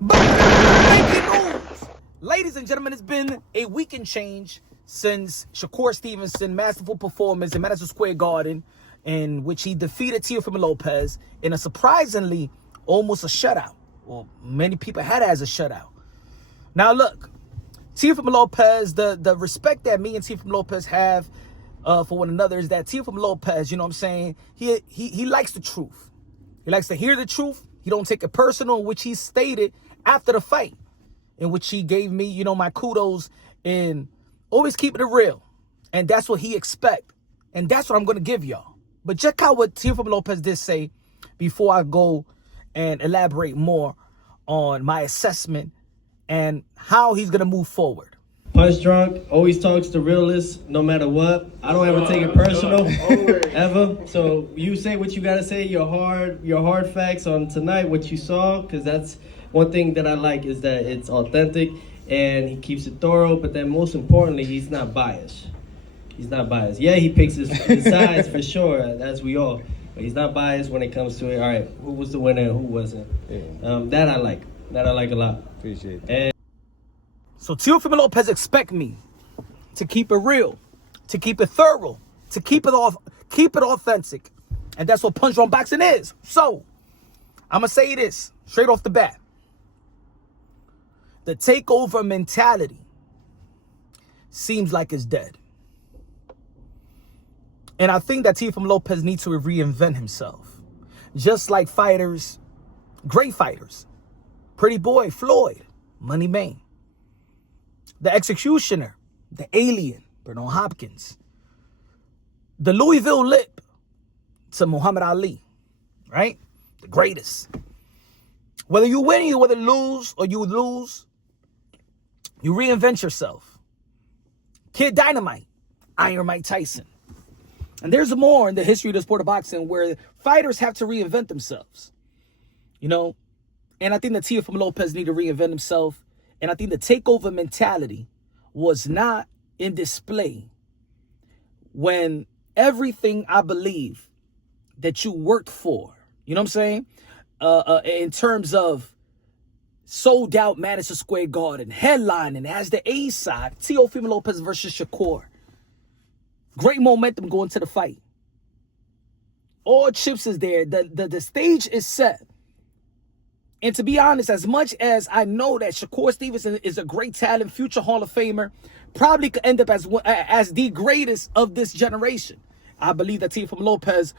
Breaking news! Ladies and gentlemen, it's been a week and change since Shakur Stevenson masterful performance in Madison Square Garden, in which he defeated Teofimo Lopez in a surprisingly almost a shutout. Well, many people had it as a shutout. Now look, Teofimo Lopez, the respect that me and Teofimo Lopez have for one another is that Teofimo Lopez, you know what I'm saying, he likes the truth. He likes to hear the truth. He don't take it personal, which he stated after the fight, in which he gave me, you know, my kudos in always keeping it real. And that's what he expect. And that's what I'm going to give y'all. But check out what Teofimo Lopez did say before I go and elaborate more on my assessment and how he's going to move forward. Punch Drunk always talks the realest no matter what. I don't ever take it personal, ever. So you say what you gotta say, your hard facts on tonight, what you saw, because that's one thing that I like is that it's authentic and he keeps it thorough, but then most importantly, he's not biased. He's not biased. Yeah, he picks his sides for sure, as we all, but he's not biased when it comes to it. All right, who was the winner and who wasn't? Yeah. That I like a lot. Appreciate that. And so Teofimo Lopez expect me to keep it real, to keep it thorough, to keep it authentic. And that's what Punch Drunk Boxing is. So, I'm going to say this straight off the bat. The takeover mentality seems like it's dead. And I think that Teofimo Lopez needs to reinvent himself. Just like fighters, great fighters. Pretty Boy, Floyd, Money Main. The Executioner, the Alien, Bernard Hopkins. The Louisville Lip to Muhammad Ali, right? The greatest. Whether you win, whether you lose, you reinvent yourself. Kid Dynamite, Iron Mike Tyson. And there's more in the history of the sport of boxing where fighters have to reinvent themselves. You know? And I think that Teofimo Lopez need to reinvent himself. And I think the takeover mentality was not in display when everything I believe that you worked for, you know what I'm saying? In terms of sold out Madison Square Garden, headlining as the A side, Teofimo Lopez versus Shakur. Great momentum going to the fight. All chips is there. The stage is set. And to be honest, as much as I know that Shakur Stevenson is a great talent, future Hall of Famer, probably could end up as the greatest of this generation. I believe that Teofimo Lopez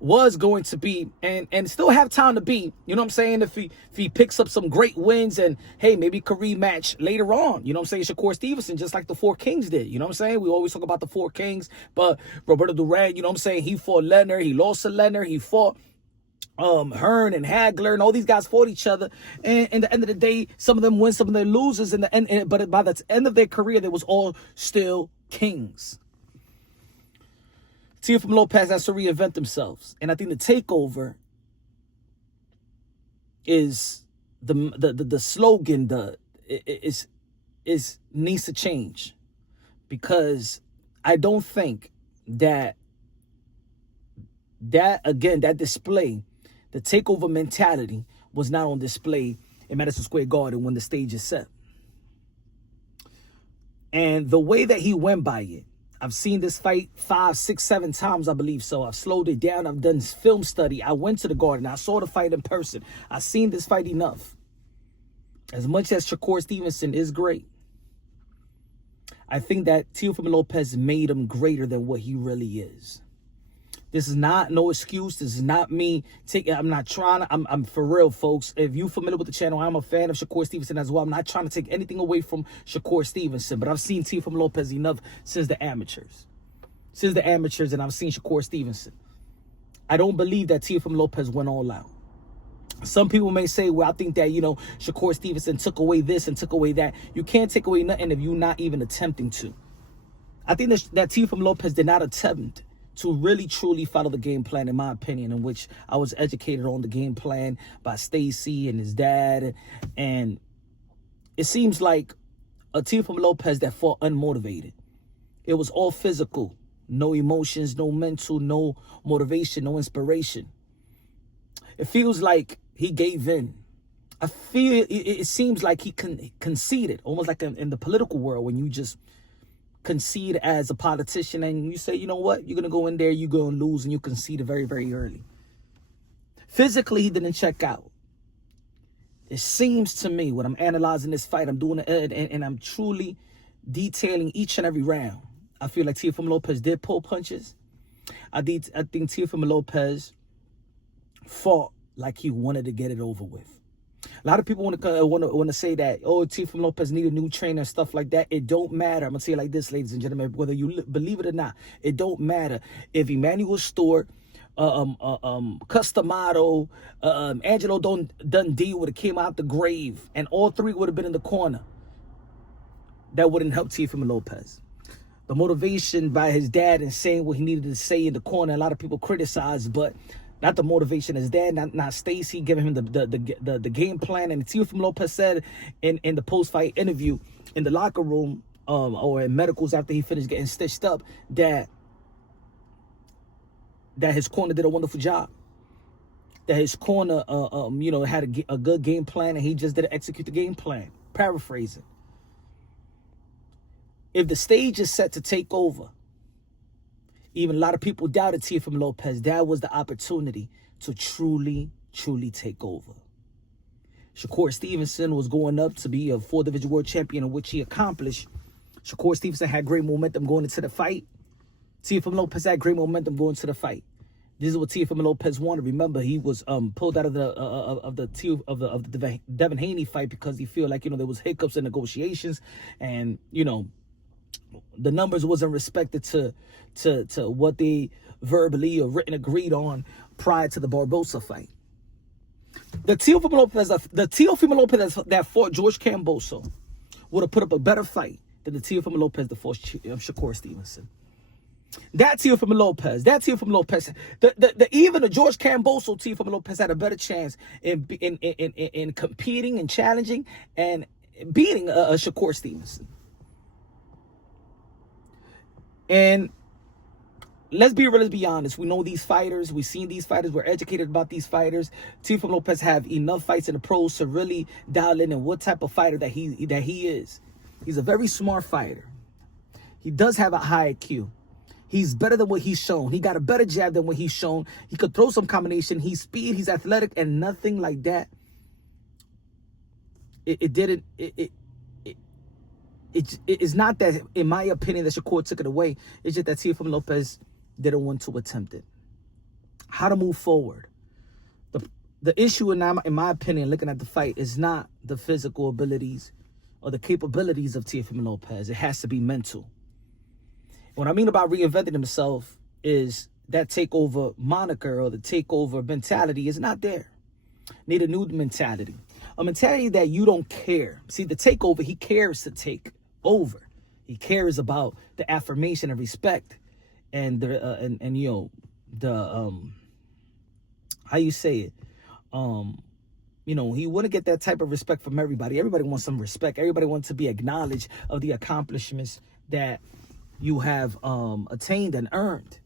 was going to be and still have time to be, you know what I'm saying, if he picks up some great wins and, hey, maybe could rematch later on, you know what I'm saying, Shakur Stevenson, just like the Four Kings did, you know what I'm saying? We always talk about the Four Kings, but Roberto Duran, you know what I'm saying, he fought Leonard, he lost to Leonard, he fought Hearn and Hagler, and all these guys fought each other, and at the end of the day, some of them win, some of them loses, but by the end of their career, they was all still kings. Teofimo Lopez has to reinvent themselves, and I think the takeover is the slogan is needs to change, because I don't think that display, the takeover mentality, was not on display in Madison Square Garden when the stage is set. And the way that he went by it, I've seen this fight 5, 6, 7 times, I believe so. I've slowed it down. I've done film study. I went to the Garden. I saw the fight in person. I've seen this fight enough. As much as Shakur Stevenson is great, I think that Teofimo Lopez made him greater than what he really is. This is not no excuse. This is not me I'm not trying to, I'm for real, folks. If you're familiar with the channel, I'm a fan of Shakur Stevenson as well. I'm not trying to take anything away from Shakur Stevenson, but I've seen Teofimo Lopez enough since the amateurs. And I've seen Shakur Stevenson. I don't believe that Teofimo Lopez went all out. Some people may say, well, I think that, you know, Shakur Stevenson took away this and took away that. You can't take away nothing if you're not even attempting to. I think that Teofimo Lopez did not attempt to really, truly follow the game plan, in my opinion, in which I was educated on the game plan by Stacy and his dad. And it seems like a Teofimo Lopez that fought unmotivated. It was all physical, no emotions, no mental, no motivation, no inspiration. It feels like he gave in. I feel it seems like he conceded, almost like in the political world when you just concede as a politician and you say, you know what, you're going to go in there, you're going to lose, and you concede very, very early. Physically, he didn't check out. It seems to me, when I'm analyzing this fight, I'm doing it and I'm truly detailing each and every round. I feel like Teofimo Lopez did pull punches. I think Teofimo Lopez fought like he wanted to get it over with. A lot of people want to say that, oh, Teofimo Lopez need a new trainer and stuff like that. It don't matter. I'm going to say it like this, ladies and gentlemen, whether you believe it or not. It don't matter. If Emmanuel Stewart, Customado, Angelo Dundee would have came out the grave and all three would have been in the corner, that wouldn't help Teofimo Lopez. The motivation by his dad and saying what he needed to say in the corner, a lot of people criticize, but not the motivation. His dad, not Stacy, giving him the game plan. And Teofimo Lopez said in the post-fight interview in the locker room or in medicals after he finished getting stitched up that his corner did a wonderful job. That his corner, had a good game plan and he just didn't execute the game plan. Paraphrasing. If the stage is set to take over, even a lot of people doubted Teofimo Lopez, that was the opportunity to truly, truly take over. Shakur Stevenson was going up to be a 4-division world champion, in which he accomplished. Shakur Stevenson had great momentum going into the fight. Teofimo Lopez had great momentum going to the fight. This is what Teofimo Lopez wanted. Remember, he was pulled out of the Devin Haney fight because he feel like there was hiccups in negotiations, and the numbers wasn't respected to what they verbally or written agreed on prior to the Barbosa fight. The Teofimo Lopez that fought George Kambosos would have put up a better fight than the Teofimo Lopez that fought Shakur Stevenson. That Teofimo Lopez, even the George Kambosos Teofimo Lopez had a better chance in competing and challenging and beating Shakur Stevenson. And let's be real, let's be honest. We know these fighters. We've seen these fighters. We're educated about these fighters. Teofimo Lopez have enough fights in the pros to really dial in what type of fighter that he is. He's a very smart fighter. He does have a high IQ. He's better than what he's shown. He got a better jab than what he's shown. He could throw some combination. He's speed. He's athletic, and nothing like that. It's not that, in my opinion, that Shakur took it away. It's just that Teofimo Lopez didn't want to attempt it. How to move forward. The issue, in my opinion, looking at the fight, is not the physical abilities or the capabilities of Teofimo Lopez. It has to be mental. What I mean about reinventing himself is that takeover moniker or the takeover mentality is not there. Need a new mentality. A mentality that you don't care. See, the takeover, he cares to take over. He cares about the affirmation and respect and the how you say it. He wouldn't get that type of respect from everybody. Everybody wants some respect. Everybody wants to be acknowledged of the accomplishments that you have attained and earned.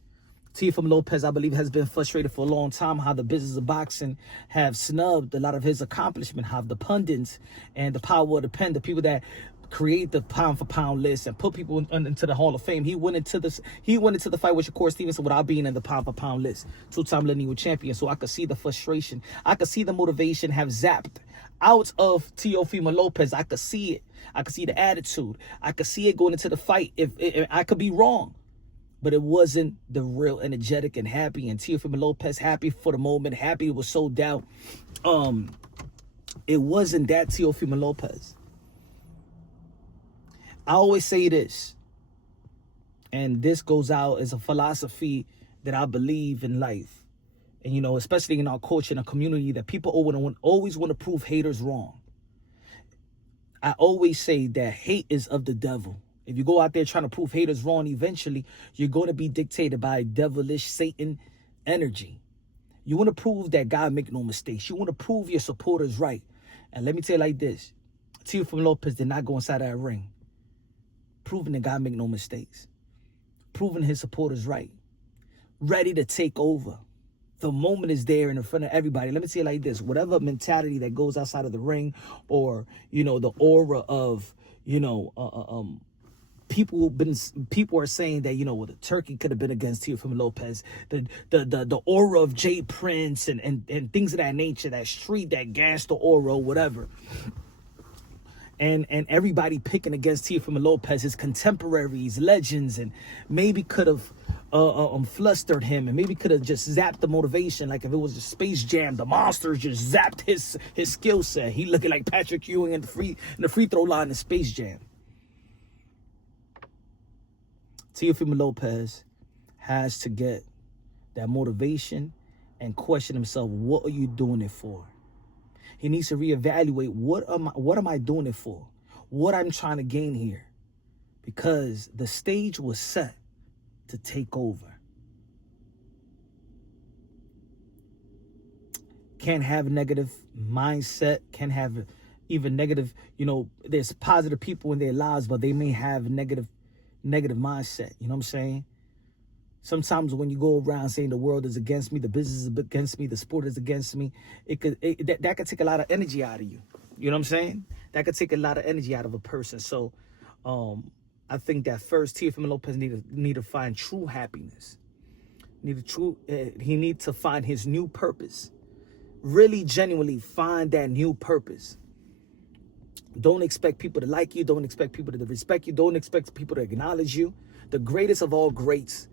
Teofimo Lopez, I believe, has been frustrated for a long time how the business of boxing have snubbed a lot of his accomplishment, how the pundits and the power of the pen, the people that create the pound for pound list and put people into the Hall of Fame. He went into the fight with Shakur Stevenson without being in the pound for pound list. 2-time lineal champion. So I could see the frustration. I could see the motivation have zapped out of Teofimo Lopez. I could see it. I could see the attitude. I could see it going into the fight. If I could be wrong, but it wasn't the real energetic and happy. And Teofimo Lopez happy for the moment, happy it was sold out. It wasn't that Teofimo Lopez. I always say this, and this goes out as a philosophy that I believe in life, and especially in our culture and our community, that people always want to prove haters wrong. I always say that hate is of the devil. If you go out there trying to prove haters wrong, eventually you're going to be dictated by devilish Satan energy. You want to prove that God make no mistakes. You want to prove your supporters right. And let me tell you like this. Teofimo Lopez did not go inside that ring proving that God make no mistakes. Proving his supporters right. Ready to take over. the moment is there in front of everybody. Let me say it like this: whatever mentality that goes outside of the ring, or the aura of people are saying that the turkey could have been against Teofimo Lopez, the aura of Jay Prince and things of that nature, that street, that gas, the aura, whatever. And everybody picking against Teofimo Lopez, his contemporaries, legends, and maybe could have flustered him, and maybe could have just zapped the motivation. Like if it was a Space Jam, the monsters just zapped his skill set. He looking like Patrick Ewing in the free throw line in Space Jam. Teofimo Lopez has to get that motivation and question himself. What are you doing it for? He needs to reevaluate, what am I doing it for? What I'm trying to gain here. Because the stage was set to take over. Can't have a negative mindset, can't have even negative, there's positive people in their lives, but they may have negative mindset. You know what I'm saying? Sometimes when you go around saying the world is against me, the business is against me, the sport is against me, that could take a lot of energy out of you. You know what I'm saying? That could take a lot of energy out of a person. So I think that first Teofimo Lopez need to find true happiness. He need to find his new purpose. Really genuinely find that new purpose. Don't expect people to like you. Don't expect people to respect you. Don't expect people to acknowledge you. The greatest of all greats,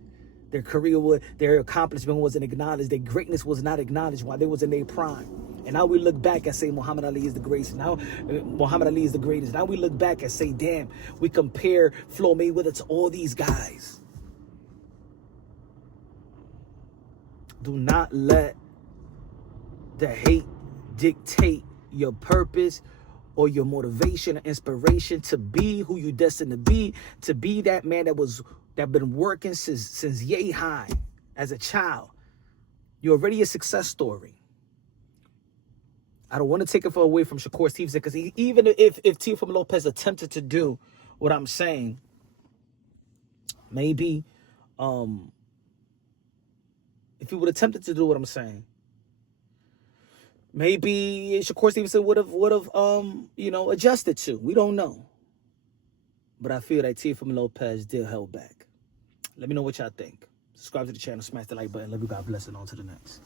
their career, their accomplishment wasn't acknowledged. Their greatness was not acknowledged while they was in their prime. And now we look back and say Muhammad Ali is the greatest. Now Muhammad Ali is the greatest. Now we look back and say, damn, we compare Floyd Mayweather to all these guys. Do not let the hate dictate your purpose or your motivation or inspiration to be who you're destined to be that man that been working since yay high as a child. You're already a success story. I don't want to take it away from Shakur Stevenson, because even if Teofimo Lopez attempted to do what I'm saying, maybe if he would have attempted to do what I'm saying, maybe Shakur Stevenson would have adjusted to. We don't know. But I feel that Teofimo Lopez did held back. Let me know what y'all think. Subscribe to the channel, smash the like button. Love you, God bless, and on to the next.